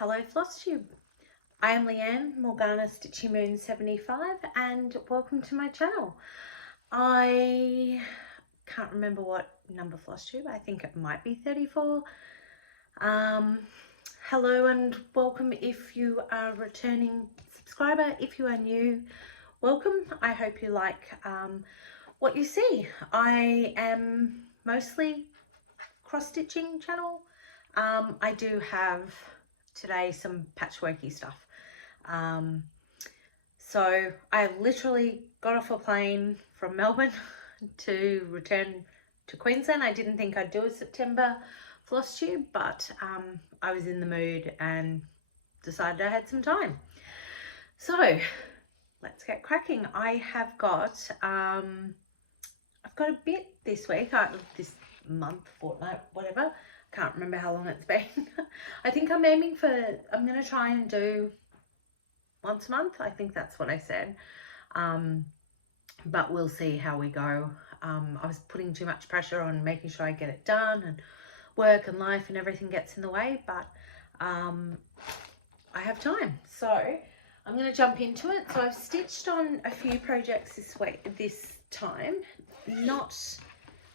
Hello Flosstube, I am Leanne Morgana Stitchy Moon 75 and welcome to my channel. I can't remember what number Flosstube, I think it might be 34. Hello and welcome if you are a returning subscriber. If you are new, welcome. I hope you like what you see. I am mostly cross-stitching channel. I do have today some patchworky stuff. So I literally got off a plane from Melbourne to return to Queensland. I didn't think I'd do a September Flosstube, but I was in the mood and decided I had some time. So let's get cracking. I have got I've got a bit this week, this month, fortnight, whatever. Can't remember how long it's been. I think I'm aiming for, I'm going to try and do once a month. I think that's what I said. But we'll see how we go. I was putting too much pressure on making sure I get it done, and work and life and everything gets in the way, but I have time. So I'm going to jump into it. So I've stitched on a few projects this time, not,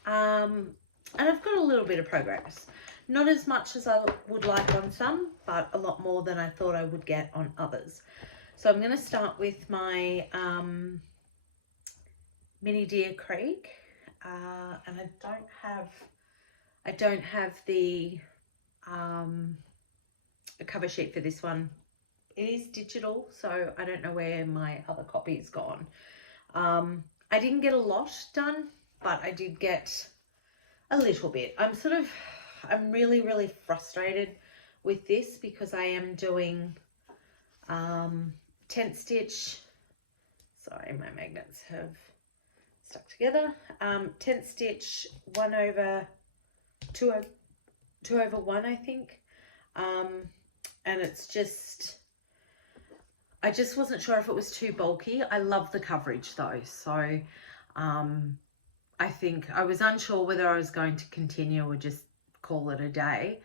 and I've got a little bit of progress. Not as much as I would like on some, but a lot more than I thought I would get on others. So I'm going to start with my Mini Deer Creek, and I don't have the cover sheet for this one. It is digital, so I don't know where my other copy has gone. I didn't get a lot done, but I did get a little bit. I'm really frustrated with this because I am doing tent stitch. Sorry, my magnets have stuck together. Tent stitch 2/1, I think. And it's just, I just wasn't sure if it was too bulky. I love the coverage though, so I think I was unsure whether I was going to continue or just call it a day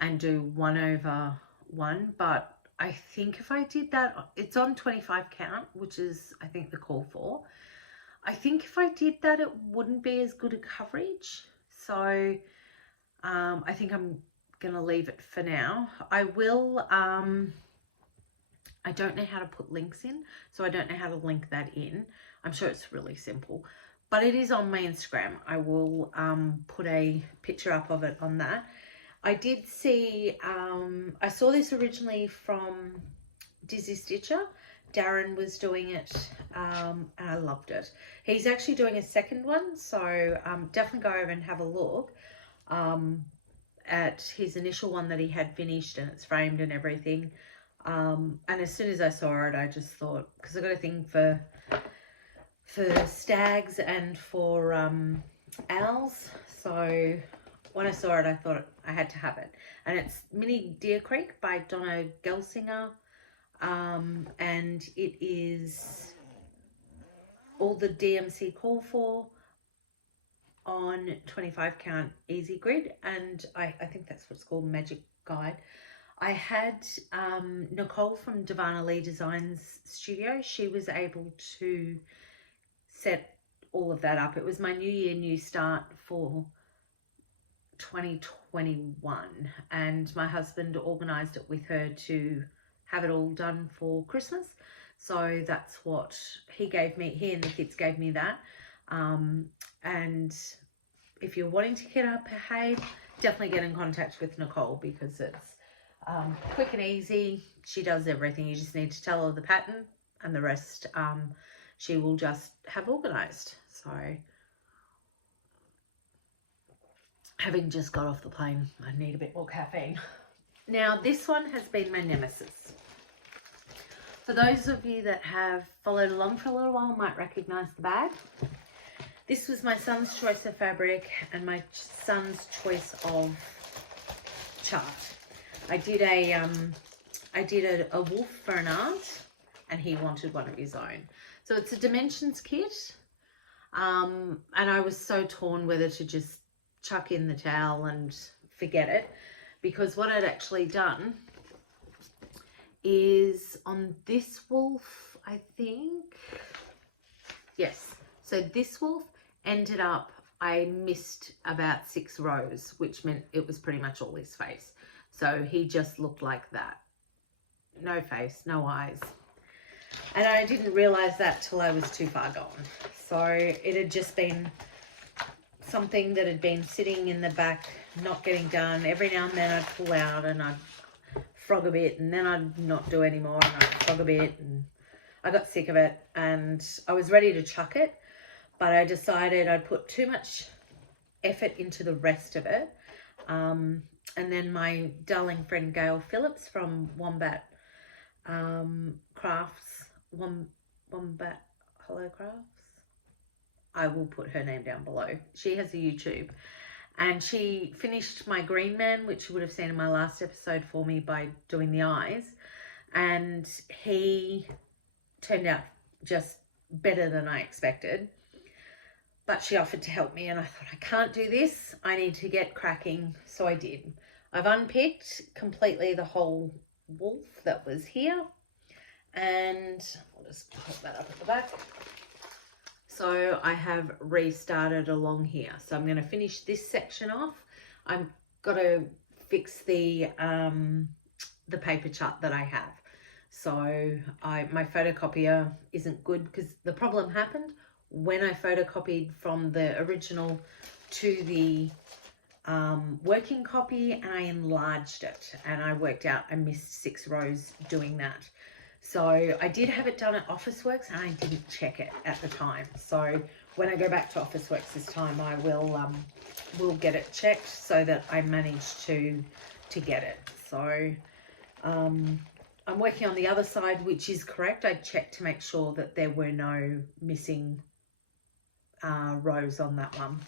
and do 1/1, but I think if I did that, it's on 25 count, which is I think the call for. I think if I did that, it wouldn't be as good a coverage, so I think I'm gonna leave it for now. I will I don't know how to put links in, so I don't know how to link that in. I'm sure it's really simple, but it is on my Instagram. I will put a picture up of it on that. I did see, I saw this originally from Dizzy Stitcher. Darren was doing it, and I loved it. He's actually doing a second one, so definitely go over and have a look at his initial one that he had finished, and it's framed and everything. And as soon as I saw it, I just thought, because I got a thing for stags and for owls, so when I saw it, I thought I had to have it. And it's Mini Deer Creek by Donna Gelsinger, and it is all the DMC call for on 25 count easy grid, and I think that's what's called Magic Guide. I had Nicole from Darvanale Designs studio. She was able to set all of that up. It was my New Year, New Start for 2021, and my husband organized it with her to have it all done for Christmas. So that's what he gave me. He and the kids gave me that. And if you're wanting to get up a HAED, definitely get in contact with Nicole, because it's quick and easy. She does everything. You just need to tell her the pattern, and the rest she will just have organized. So having just got off the plane, I need a bit more caffeine. Now this one has been my nemesis. For those of you that have followed along for a little while might recognize the bag. This was my son's choice of fabric and my son's choice of chart. I did a wolf for an aunt, and he wanted one of his own. So it's a dimensions kit, and I was so torn whether to just chuck in the towel and forget it, because what I'd actually done is on this wolf, I think. Yes, so this wolf ended up, I missed about 6 rows, which meant it was pretty much all his face. So he just looked like that. No face, no eyes. And I didn't realise that till I was too far gone. So it had just been something that had been sitting in the back, not getting done. Every now and then I'd pull out and I'd frog a bit, and then I'd not do any more and I'd frog a bit, and I got sick of it and I was ready to chuck it, but I decided I'd put too much effort into the rest of it. And then my darling friend Gail Phillips from Wombat Crafts, Wombat Hollow Crafts, I will put her name down below. She has a YouTube, and she finished my green man, which you would have seen in my last episode, for me by doing the eyes, and he turned out just better than I expected. But she offered to help me, and I thought, I can't do this, I need to get cracking. So I did. I've unpicked completely the whole wolf that was here, and I'll just put that up at the back. So I have restarted along here. So I'm going to finish this section off. I've got to fix the paper chart that I have. So my photocopier isn't good, because the problem happened when I photocopied from the original to the working copy, and I enlarged it, and I worked out I missed 6 rows doing that. So I did have it done at Officeworks, and I didn't check it at the time. So when I go back to Officeworks this time, I will get it checked so that I manage to get it. So I'm working on the other side, which is correct. I checked to make sure that there were no missing rows on that one.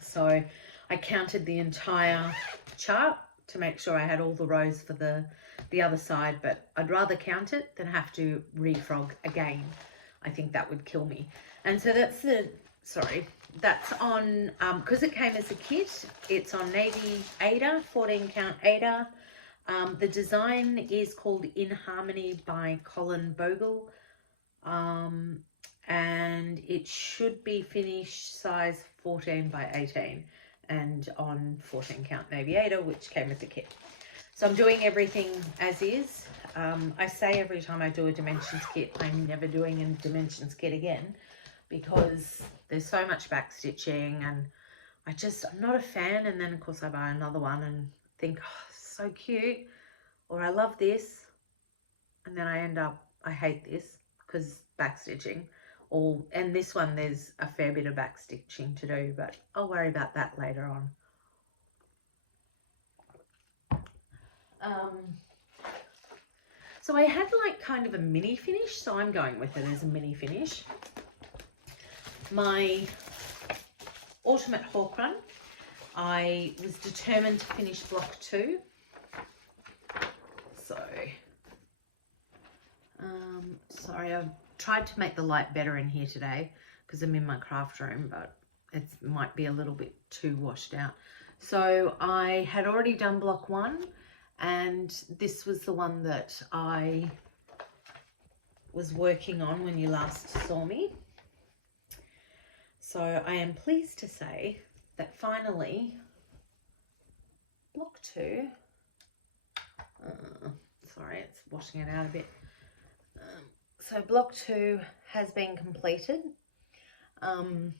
So I counted the entire chart to make sure I had all the rows for the other side, but I'd rather count it than have to refrog again. I think that would kill me. And so that's that's on, because it came as a kit, it's on Navy Ada, 14 count Ada. The design is called In Harmony by Colin Bogle, and it should be finished size 14 by 18 and on 14 count Navy Ada, which came with the kit. So I'm doing everything as is. I say every time I do a dimensions kit, I'm never doing a dimensions kit again, because there's so much back stitching, and I'm not a fan. And then of course I buy another one and think, oh, so cute, or I love this, and then I end up, I hate this because back stitching. And this one, there's a fair bit of back stitching to do, but I'll worry about that later on. So I had like kind of a mini finish, so I'm going with it as a mini finish. My Ultimate Hawk Run, I was determined to finish block 2. So, sorry, I've tried to make the light better in here today because I'm in my craft room, but it might be a little bit too washed out. So I had already done block 1, and this was the one that I was working on when you last saw me. So I am pleased to say that finally block 2, sorry, it's washing it out a bit. So block 2 has been completed, and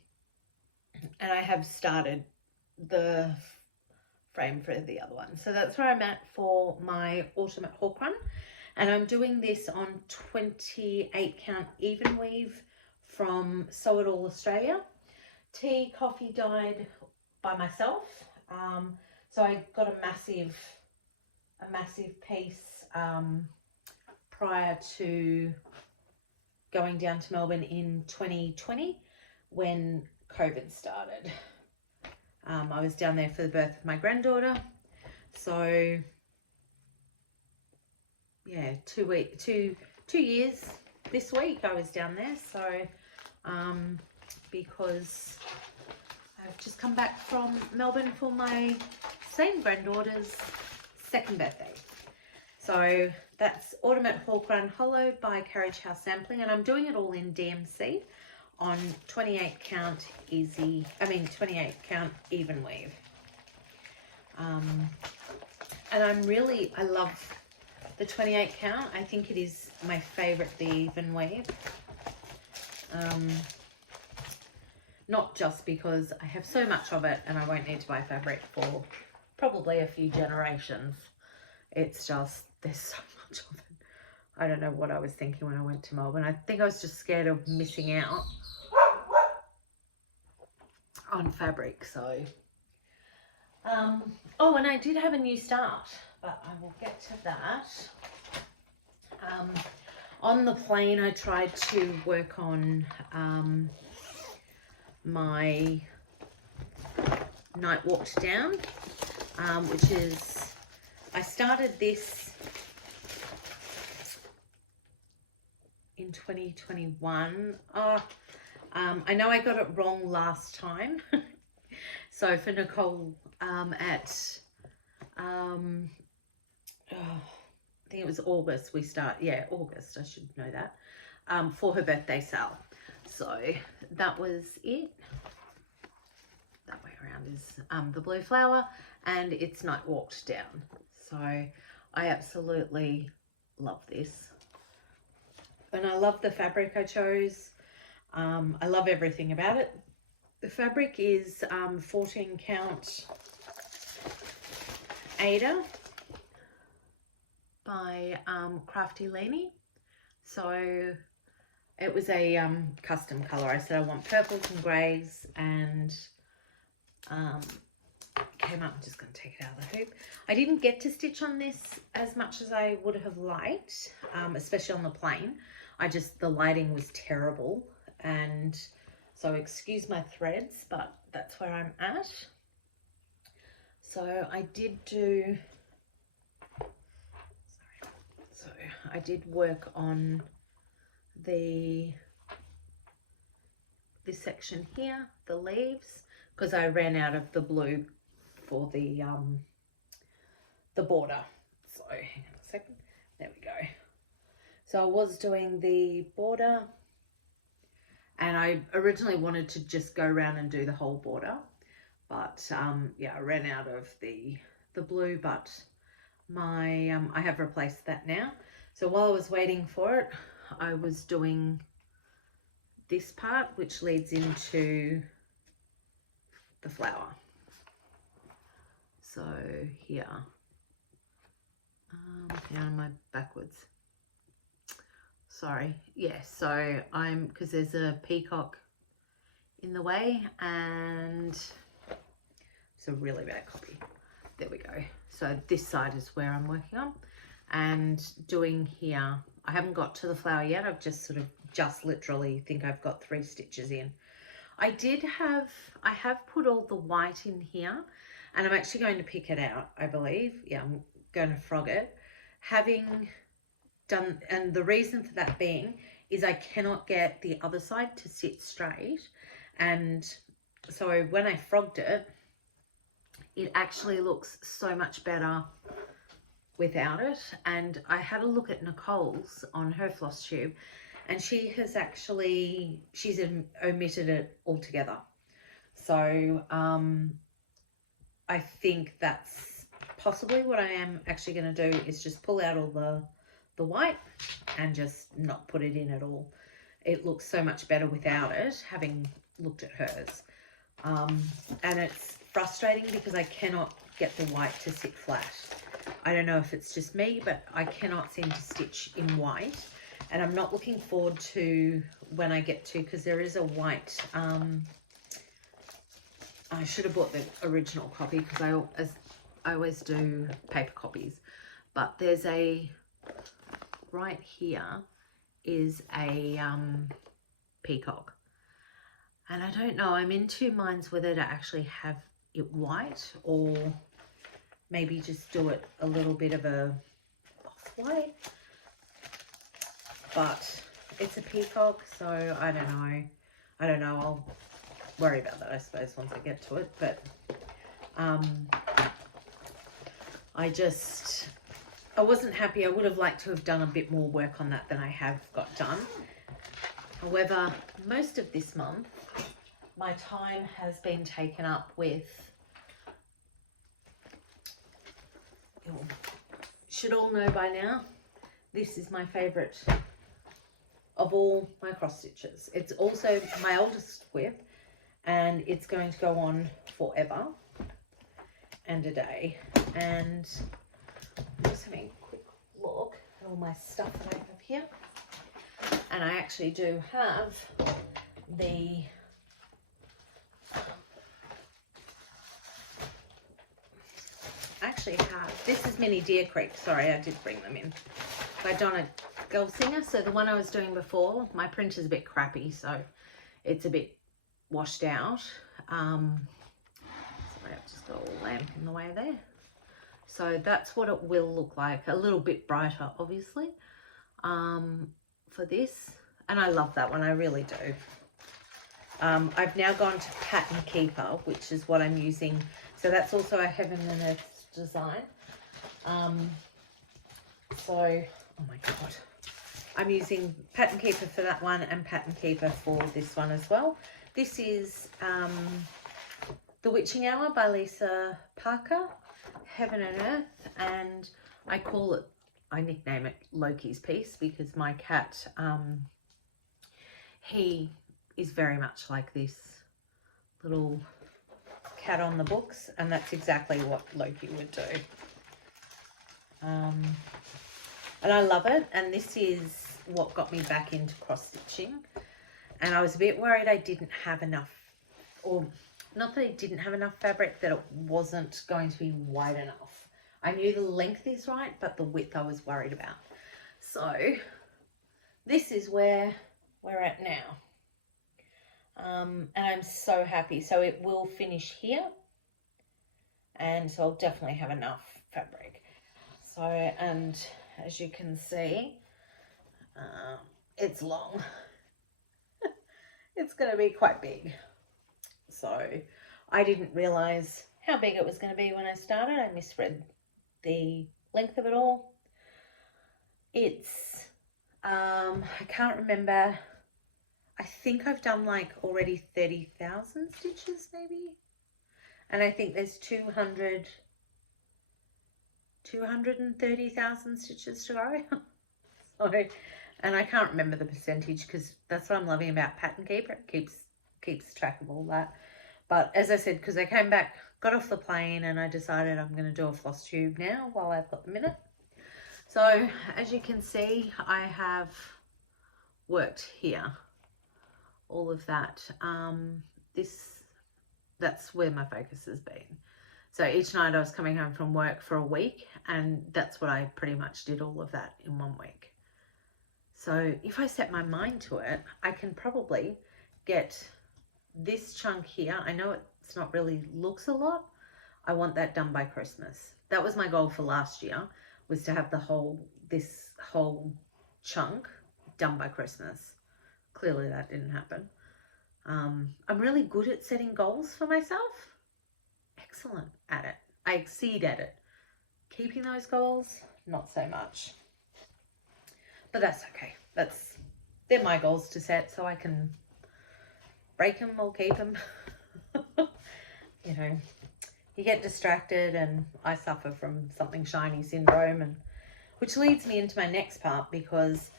I have started the frame for the other one. So that's where I'm at for my Ultimate Hawk Run, and I'm doing this on 28 count even weave from Sew It All Australia. Tea, coffee dyed by myself. So I got a massive piece prior to going down to Melbourne in 2020 when COVID started. I was down there for the birth of my granddaughter. So yeah, 2 years this week I was down there. So because I've just come back from Melbourne for my same granddaughter's 2nd birthday. So that's Autumn Hawk Run Hollow by Carriage House Sampling, and I'm doing it all in DMC on 28 count 28 count even weave. And I love the 28 count. I think it is my favorite, the even weave. Not just because I have so much of it and I won't need to buy fabric for probably a few generations. It's just, there's so much of it. I don't know what I was thinking when I went to Melbourne. I think I was just scared of missing out on fabric. So, oh, and I did have a new start, but I will get to that. On the plane, I tried to work on my Night Walked Down, which is, I started this in 2021. I know I got it wrong last time. So for Nicole at, I think it was August August, I should know that, for her birthday sale. So that was it. That way around is the blue flower, and it's Night Walked Down. So I absolutely love this. And I love the fabric I chose. I love everything about it. The fabric is 14 count Ada by Crafty Leanie. So it was a custom color. I said I want purples and greys, and came up. I'm just going to take it out of the hoop. I didn't get to stitch on this as much as I would have liked, especially on the plane. The lighting was terrible, and so excuse my threads, but that's where I'm at. So I did do, so I did work on this section here, the leaves, because I ran out of the blue for the border. So hang on a second, there we go. So I was doing the border, and I originally wanted to just go around and do the whole border, but yeah, I ran out of the blue, but my I have replaced that now. So while I was waiting for it, I was doing this part, which leads into the flower. So here, down my backwards. Sorry, yeah, so because there's a peacock in the way, and it's a really bad copy. There we go. So this side is where I'm working on, and doing here, I haven't got to the flower yet. I've just literally think I've got 3 stitches in. I have put all the white in here, and I'm actually going to pick it out, I believe. Yeah, I'm going to frog it. Having done, and the reason for that being is I cannot get the other side to sit straight, and so when I frogged it, it actually looks so much better without it. And I had a look at Nicole's on her Flosstube, and she's omitted it altogether. So I think that's possibly what I am actually going to do, is just pull out all the white and just not put it in at all. It looks so much better without it, having looked at hers. And it's frustrating because I cannot get the white to sit flat. I don't know if it's just me, but I cannot seem to stitch in white. And I'm not looking forward to when I get to, because there is a white, I should have bought the original copy, because I always do paper copies. But there's right here is a peacock. And I don't know, I'm in 2 minds whether to actually have it white, or maybe just do it a little bit of a off-white. But it's a peacock, so I don't know. I'll worry about that, I suppose, once I get to it. But I wasn't happy. I would have liked to have done a bit more work on that than I have got done. However, most of this month, my time has been taken up with, you should all know by now, this is my favourite of all my cross stitches. It's also my oldest whip, and it's going to go on forever and a day. And I'm just having a quick look at all my stuff that I have here. And I actually do have the this is Mini Deer Creek. Sorry, I did bring them in. By Donna Gelsinger. So the one I was doing before, my printer's a bit crappy, so it's a bit washed out. Sorry, I've just got a little lamp in the way there. So that's what it will look like. A little bit brighter, obviously, for this. And I love that one, I really do. I've now gone to Pattern Keeper, which is what I'm using. So that's also a Heaven and Earth design. So, oh my God. I'm using Pattern Keeper for that one and Pattern Keeper for this one as well. This is The Witching Hour by Lisa Parker, Heaven and Earth, and I nickname it Loki's Piece because my cat, he is very much like this little cat on the books, and that's exactly what Loki would do. And I love it, and this is what got me back into cross stitching. And I was a bit worried I didn't have enough, or not that I didn't have enough fabric, that it wasn't going to be wide enough. I knew the length is right, but the width I was worried about. So this is where we're at now. And I'm so happy. So it will finish here, and so I'll definitely have enough fabric. So, and as you can see, it's long. It's going to be quite big. So I didn't realize how big it was going to be when I started. I misread the length of it all. It's, I can't remember. I think I've done like already 30,000 stitches maybe. And I think there's 230,000 stitches to go. So, and I can't remember the percentage because that's what I'm loving about Pattern Keeper. It keeps track of all that. But as I said, because I came back, got off the plane, and I decided I'm going to do a floss tube now while I've got the minute. So as you can see, I have worked here. All of that. That's where my focus has been. So each night I was coming home from work for a week, and that's what I pretty much did, all of that in 1 week. So if I set my mind to it, I can probably get this chunk here. I know it's not really looks a lot. I want that done by Christmas. That was my goal for last year, was to have this whole chunk done by Christmas. Clearly that didn't happen. I'm really good at setting goals for myself. Excellent at it. I exceed at it. Keeping those goals, not so much. But that's okay. They're my goals to set, so I can break them or keep them. You know, you get distracted, and I suffer from something shiny syndrome, and which leads me into my next part, because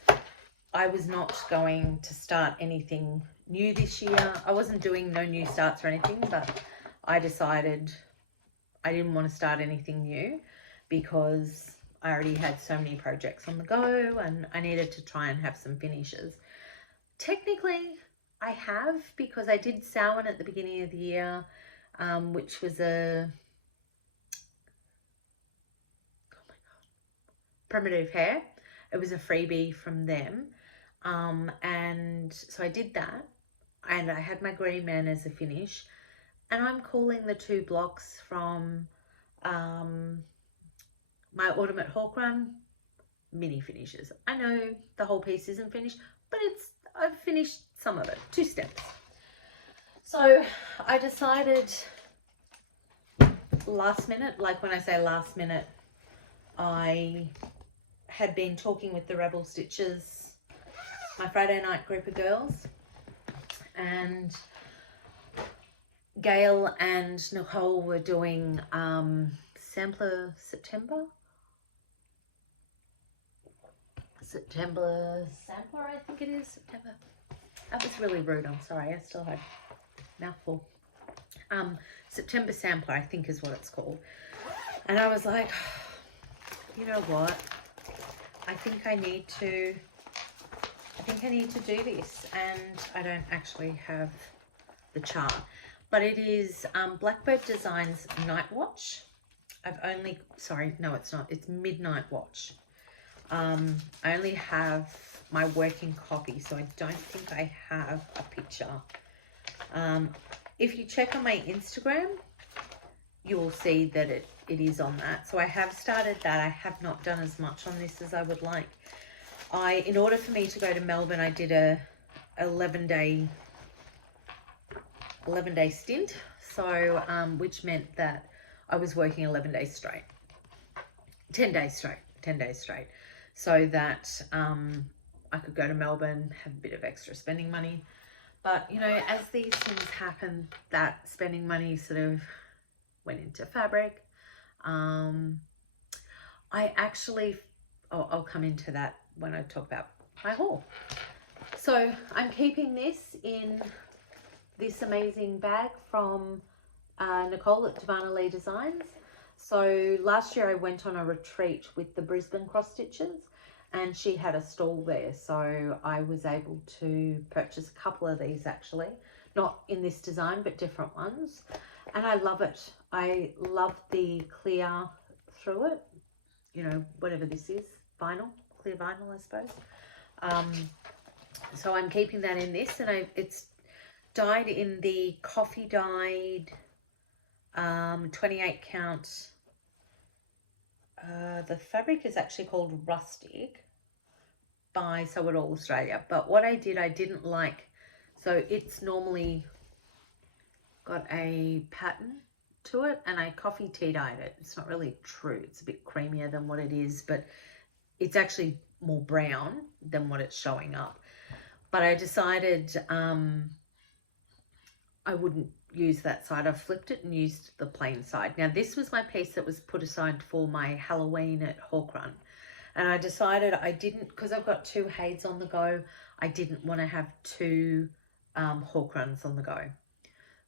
I was not going to start anything new this year. I wasn't doing no new starts or anything, but I decided I didn't want to start anything new because I already had so many projects on the go, and I needed to try and have some finishes. Technically, I have, because I did Samhain at the beginning of the year, which was a Primitive Hair. It was a freebie from them. And so I did that, and I had my Green Man as a finish, and I'm calling the 2 blocks from my Ultimate Hawk Run mini finishes. I know the whole piece isn't finished, but I've finished some of it, 2 steps. So I decided last minute, like when I say last minute, I had been talking with the Rebel Stitches, my Friday night group of girls, and Gail and Nicole were doing Sampler September, I think it is, September. That was really rude, I'm sorry, I still had a mouthful. September Sampler, I think is what it's called. And I was like, you know what, I think I need to do this, and I don't actually have the chart, but it is Blackbird Designs Night Watch. It's Midnight Watch. I only have my working copy, so I don't think I have a picture. If you check on my Instagram, you will see that it is on that. So I have started that. I have not done as much on this as I would like. In order for me to go to Melbourne, I did a 11-day stint. So, which meant that I was working 11 days straight, 10 days straight, so that I could go to Melbourne, have a bit of extra spending money. But, you know, as these things happen, that spending money sort of went into fabric. I'll come into that when I talk about my haul. So I'm keeping this in this amazing bag from Nicole at Darvanale Designs. So last year I went on a retreat with the Brisbane cross stitches, and she had a stall there, so I was able to purchase a couple of these, actually not in this design but different ones, and I love it. I love the clear through it, you know, whatever this is, vinyl, clear vinyl, I suppose. So I'm keeping that in this, and it's dyed in the coffee dyed 28 count. The fabric is actually called Rustic by Sew It All Australia, but what I didn't like, so it's normally got a pattern to it, and I coffee tea dyed it. It's not really true, it's a bit creamier than what it is, but it's actually more brown than what it's showing up. But I decided I wouldn't use that side. I flipped it and used the plain side. Now this was my piece that was put aside for my Halloween at Hawk Run, and I decided I didn't, because I've got 2 HAEDs on the go, I didn't want to have 2 Hawk Runs on the go.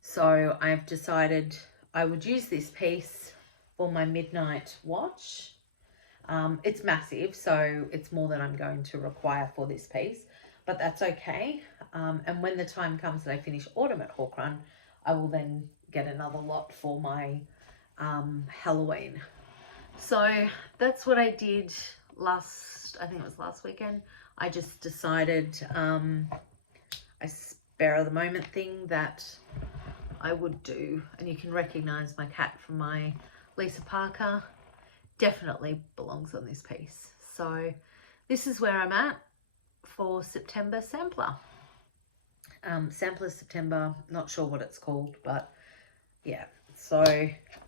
So I've decided I would use this piece for my midnight watch. It's massive, so it's more than I'm going to require for this piece, but that's okay. And when the time comes that I finish autumn at Hawk Run, I will then get another lot for my Halloween. So that's what I did I think it was last weekend. I just decided a spare of the moment thing that I would do, and you can recognize my cat from my Lisa Parker. Definitely belongs on this piece. So this is where I'm at for September Sampler. Sampler September, not sure what it's called, but yeah, so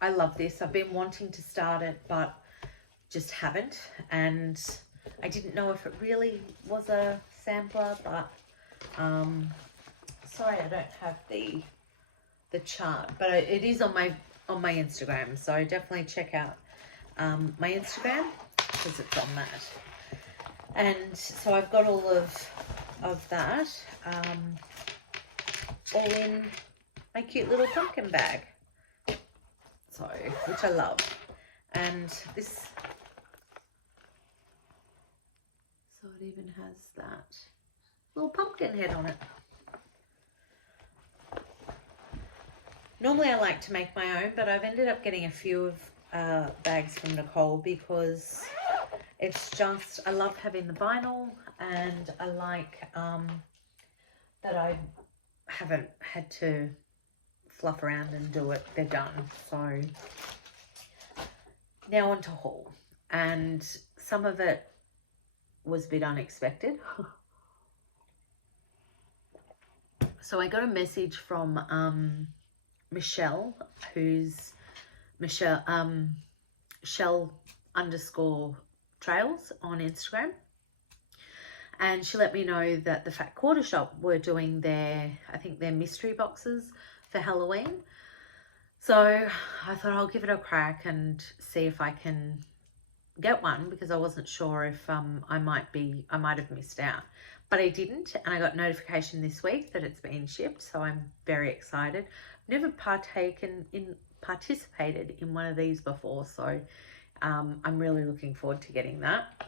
I love this. I've been wanting to start it but just haven't, and I didn't know if it really was a sampler, but sorry I don't have the chart, but it is on my Instagram, so definitely check out my Instagram because it's on that. And so I've got all of that all in my cute little pumpkin bag, so which I love. And this, so it even has that little pumpkin head on it. Normally I like to make my own, but I've ended up getting a few of bags from Nicole because it's just, I love having the vinyl, and I like that I haven't had to fluff around and do it. They're done. So now on to haul, and some of it was a bit unexpected. So I got a message from Michelle, who's Shell _trails on Instagram. And she let me know that the Fat Quarter Shop were doing their, I think their mystery boxes for Halloween. So I thought I'll give it a crack and see if I can get one, because I wasn't sure if I might have missed out, but I didn't, and I got notification this week that it's been shipped, so I'm very excited. I've never participated in one of these before, so I'm really looking forward to getting that.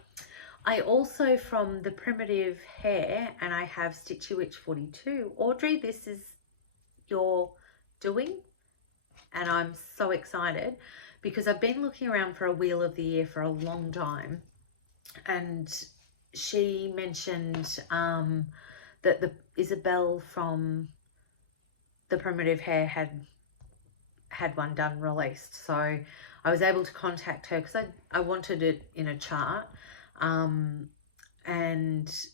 I also, from the Primitive Hair, and I have Stitchy Witch 42. Audrey, this is your doing, and I'm so excited because I've been looking around for a Wheel of the Year for a long time, and she mentioned that the Isabel from the Primitive Hair had one done, released. So I was able to contact her because I wanted it in a chart, and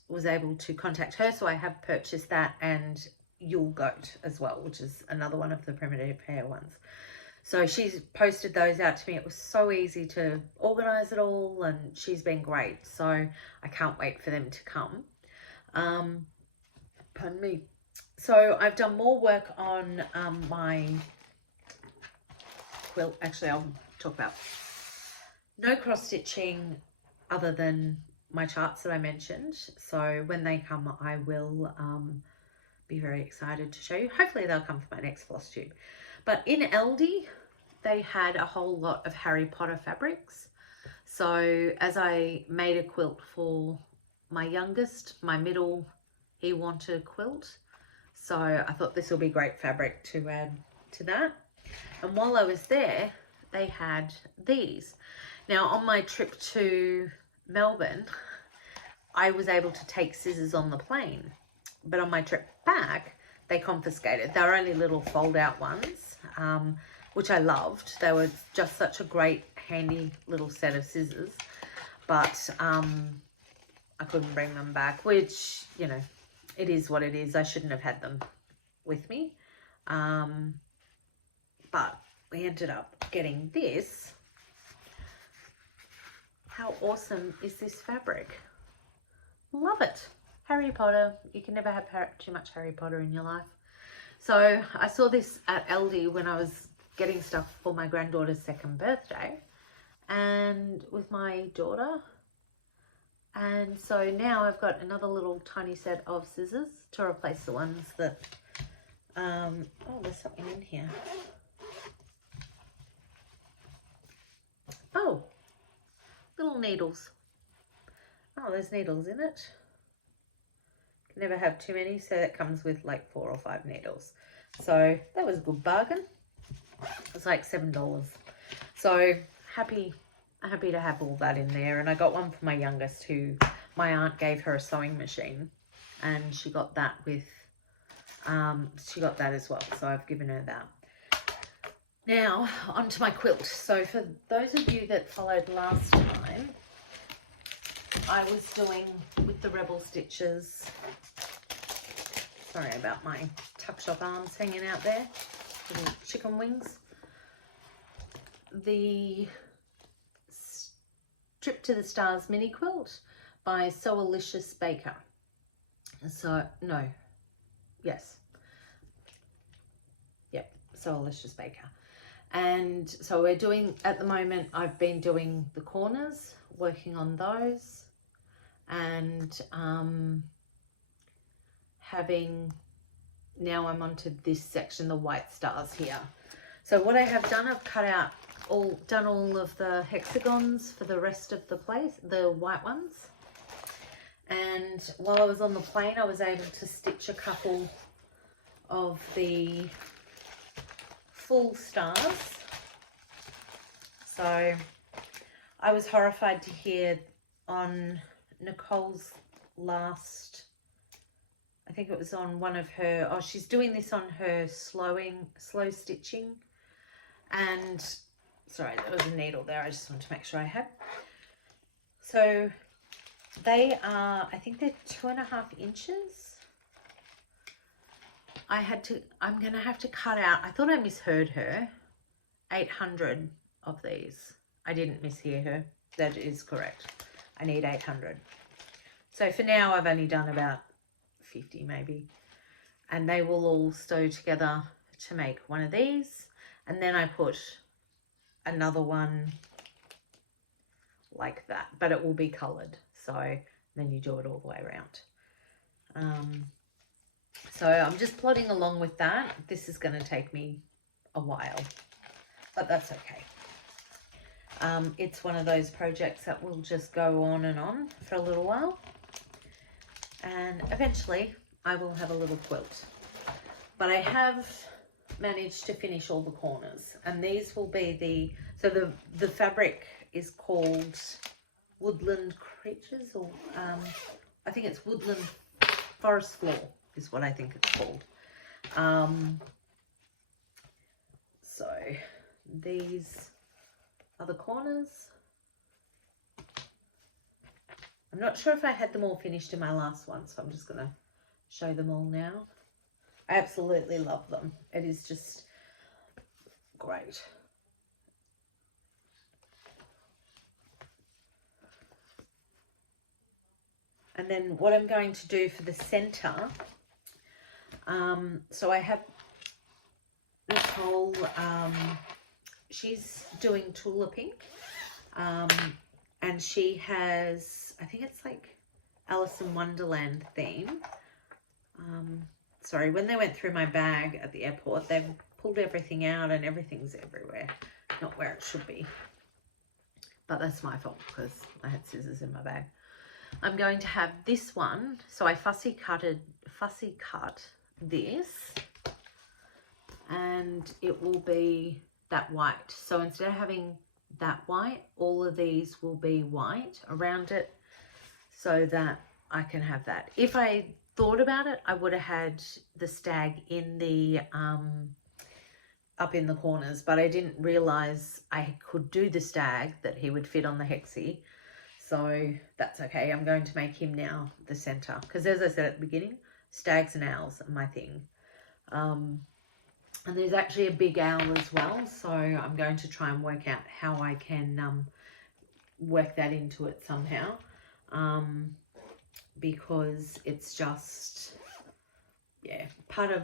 was able to contact her. So I have purchased that, and Yule Goat as well, which is another one of the Primitive Hair ones. So she's posted those out to me. It was so easy to organise it all, and she's been great. So I can't wait for them to come. Pardon me. So I've done more work on my quilt. Actually, I'll talk about no cross stitching other than my charts that I mentioned. So when they come, I will be very excited to show you. Hopefully they'll come for my next floss tube. But in Aldi, they had a whole lot of Harry Potter fabrics. So as I made a quilt for my youngest, my middle, he wanted a quilt. So I thought this will be great fabric to add to that. And while I was there, they had these. Now on my trip to Melbourne, I was able to take scissors on the plane. But on my trip back, they confiscated. They were only little fold out ones, which I loved. They were just such a great, handy little set of scissors. But I couldn't bring them back, which, you know, it is what it is. I shouldn't have had them with me. But we ended up getting this. How awesome is this fabric? Love it. Harry Potter. You can never have too much Harry Potter in your life. So I saw this at Aldi when I was getting stuff for my granddaughter's 2nd birthday, and with my daughter. And so now I've got another little tiny set of scissors to replace the ones that, oh, there's something in here. Oh, little needles. Oh, there's needles in it. Can never have too many, so that comes with like 4 or 5 needles. So that was a good bargain. It was like $7. So happy to have all that in there. And I got one for my youngest, who my aunt gave her a sewing machine, and she got that with she got that as well, so I've given her that. Now onto my quilt. So for those of you that followed last time, I was doing with the Rebel Stitches, sorry about my tuck shop arms hanging out there, little chicken wings, the Trip to the Stars mini quilt by Sewalicious Baker. So no, yes, yep, Sewalicious Baker. And so we're doing, at the moment, I've been doing the corners, working on those, and now I'm onto this section, the white stars here. So what I have done, I've cut out done all of the hexagons for the rest of the place, the white ones. And while I was on the plane, I was able to stitch a couple of the full stars. So I was horrified to hear on Nicole's last, I think it was on one of her, oh, she's doing this on her slow stitching. And sorry, there was a needle there, I just wanted to make sure I had. So they are, I think they're 2.5 inches. I'm gonna have to cut out, I thought I misheard her, 800 of these. I didn't mishear her. that is correct. I need 800. So for now, I've only done about 50 maybe. And they will all sew together to make one of these. And then I put another one like that, but it will be coloured. So then you do it all the way around. So I'm just plodding along with that. This is going to take me a while, but that's okay. It's one of those projects that will just go on for a little while. And eventually I will have a little quilt. But I have managed to finish all the corners. And these will be the fabric is called Woodland Creatures, or I think it's Woodland Forest Floor is what I think it's called. So these are the corners. I'm not sure if I had them all finished in my last one, so I'm just going to show them all now. I absolutely love them. It is just great. And then what I'm going to do for the center, so I have Nicole, she's doing tuliping, and she has, I think it's like Alice in Wonderland theme. Sorry, when they went through my bag at the airport, they've pulled everything out and everything's everywhere, not where it should be. But that's my fault because I had scissors in my bag. I'm going to have this one, so I fussy cut this, and it will be that white. So instead of having that white, all of these will be white around it, so that I can have that. If I thought about it, I would have had the stag in the up in the corners, but I didn't realize I could do the stag, that he would fit on the hexie. So that's okay. I'm going to make him now the center, because as I said at the beginning, stags and owls are my thing. And there's actually a big owl as well, so I'm going to try and work out how I can work that into it somehow, because it's just, yeah, part of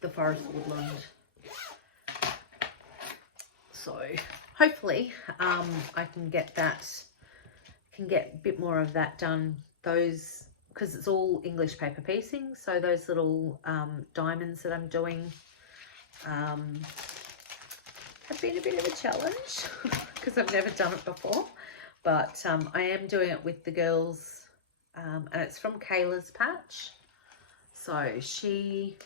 the forest woodland. So hopefully I can get a bit more of that done. Those, because it's all English paper piecing, so those little diamonds that I'm doing have been a bit of a challenge because I've never done it before, but I am doing it with the girls, and it's from Kayla's patch. So she,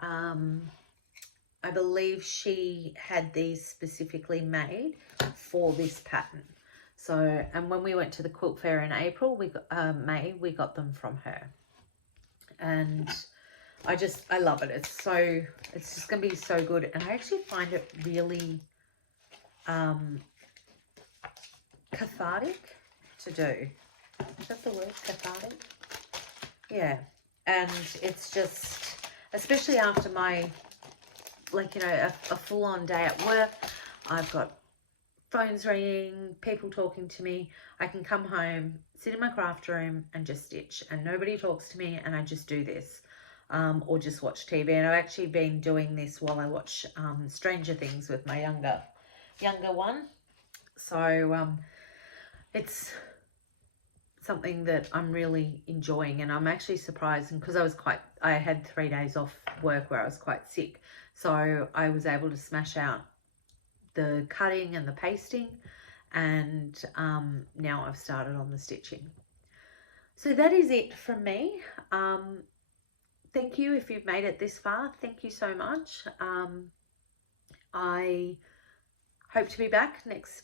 I believe she had these specifically made for this pattern. So, and when we went to the quilt fair in April, May, we got them from her. And I love it. It's just going to be so good. And I actually find it really cathartic to do. Is that the word, cathartic? Yeah. And it's just, especially after my, like, you know, a full-on day at work, I've got phones ringing, people talking to me. I can come home, sit in my craft room and just stitch, and nobody talks to me, and I just do this, or just watch TV. And I've actually been doing this while I watch Stranger Things with my younger one. So it's something that I'm really enjoying, and I'm actually surprised, and because I had 3 days off work where I was quite sick, so I was able to smash out the cutting and the pasting, and now I've started on the stitching. So that is it from me. Thank you if you've made it this far. Thank you so much. I hope to be back next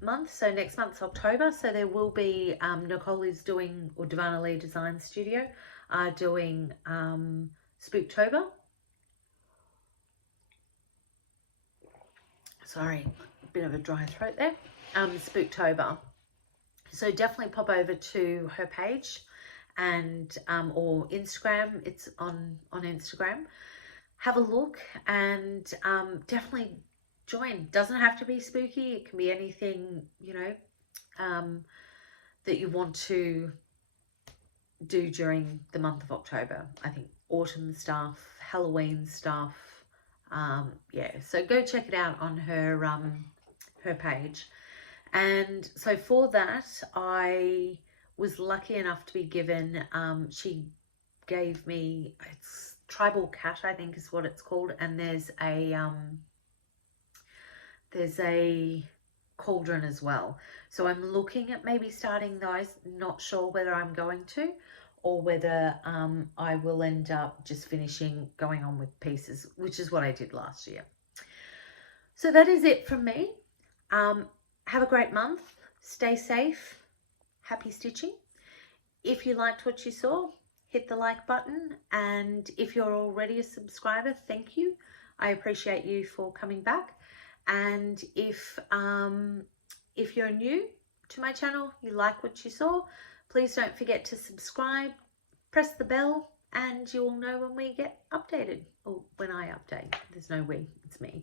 month. So next month's October, so there will be Nicole is doing, or Darvanale Design Studio are doing Spooktober. Sorry, a bit of a dry throat there. Spooktober. So definitely pop over to her page and or Instagram. It's on Instagram. Have a look and definitely join. Doesn't have to be spooky. It can be anything, you know, that you want to do during the month of October. I think autumn stuff, Halloween stuff. Yeah, so go check it out on her her page. And so for that, I was lucky enough to be given, she gave me, it's Tribal Cat, I think is what it's called, and there's a cauldron as well. So I'm looking at maybe starting those, not sure whether I'm going to, or whether I will end up just finishing going on with pieces, which is what I did last year. So that is it from me. Have a great month. Stay safe. Happy stitching. If you liked what you saw, hit the like button. And if you're already a subscriber, thank you. I appreciate you for coming back. And if you're new to my channel, you like what you saw, please don't forget to subscribe, press the bell, and you'll know when we get updated, or when I update. There's no we, it's me.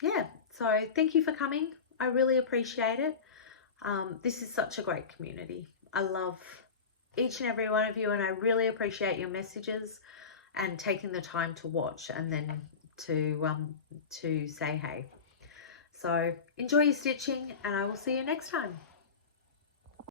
Yeah, so thank you for coming. I really appreciate it. This is such a great community. I love each and every one of you, and I really appreciate your messages and taking the time to watch and then to say hey. So enjoy your stitching, and I will see you next time.